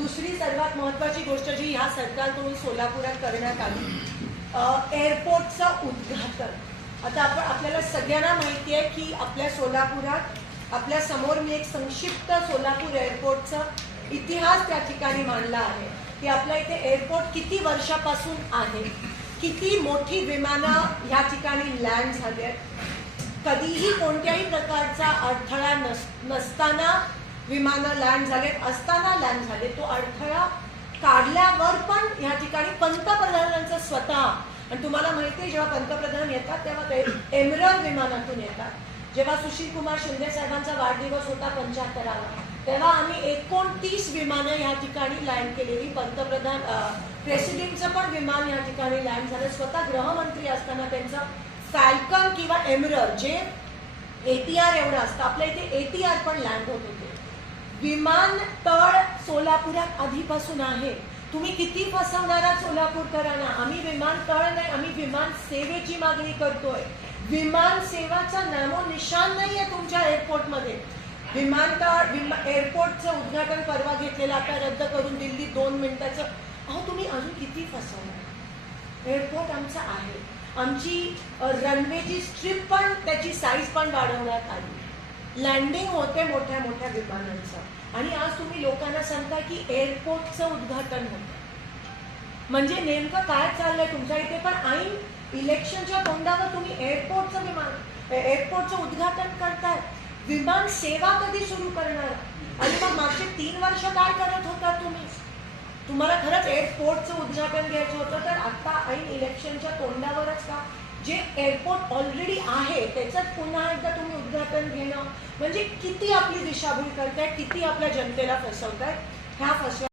दुसरी सर्वात महत्त्वाची गोष्ट जी ह्या सरकारकडून सोलापुरात करण्यात आली, एअरपोर्टचं उद्घाटन. आता आपल्याला सगळ्यांना माहिती आहे की आपल्या सोलापुरात आपल्या समोर मी एक संक्षिप्त सोलापूर एअरपोर्टचा इतिहास त्या ठिकाणी मांडला आहे की आपल्या इथे एअरपोर्ट किती वर्षापासून आहे, किती मोठी विमानं ह्या ठिकाणी लँड झाली आहेत, कधीही कोणत्याही प्रकारचा अडथळा नसताना विमानं लँड झालेत, असताना लँड झाले. तो अडथळा काढल्यावर पण ह्या ठिकाणी पंतप्रधानांचं स्वतः, आणि तुम्हाला माहिती आहे जेव्हा पंतप्रधान येतात तेव्हा ते एमिरेट्स विमानातून येतात. जेव्हा सुशील कुमार शिंदे साहेबांचा वाढदिवस होता 75वा, तेव्हा आम्ही 29 विमानं या ठिकाणी लँड केलेली. पंतप्रधान प्रेसिडेंटचं पण विमान या ठिकाणी लँड झालं. स्वतः गृहमंत्री असताना त्यांचं फॅल्कन किंवा एमिरेट्स जे ATR एवढं असतं, आपल्या इथे ATR पण लँड होत होते. विमानतळ सोलापुरात आधीपासून आहे. तुम्ही किती फसवणारा सोलापूरकरांना. आम्ही विमानतळ नाही, आम्ही विमान सेवेची मागणी करतोय. विमान सेवाचा नामोनिशान नाहीये तुमच्या एअरपोर्टमध्ये. विमानतळ एअरपोर्टचं उद्घाटन परवा घेतलेलं आता रद्द करून दिल्ली 2 मिनिटाचं. अहो तुम्ही अजून किती फसवणार. एअरपोर्ट आमचं आहे. आमची रनवेची स्ट्रिप पण त्याची साईज पण वाढवण्यात आली. लँडिंग होते मोठ्या मोठ्या विमानांचं. आणि आज तुम्ही लोकांना सांगता की एअरपोर्टचं उद्घाटन होतं. म्हणजे नेमकं काय चाललंय तुमच्या इथे. पण ऐन इलेक्शनच्या तोंडावर तुम्ही एअरपोर्टचं उद्घाटन करताय. विमान सेवा कधी सुरू करणार. आणि मग मागचे 3 वर्ष काय करत होता तुम्ही. तुम्हाला खरंच एअरपोर्टचं उद्घाटन घ्यायचं होतं तर आता ऐन इलेक्शनच्या तोंडावरच का. जे एअरपोर्ट ऑलरेडी आहे त्याचं पुन्हा एकदा तुम्ही उद्घाटन घेणं म्हणजे किती आपली दिशाभूल करताय, किती आपल्या जनतेला फसवताय. ह्या फसव्या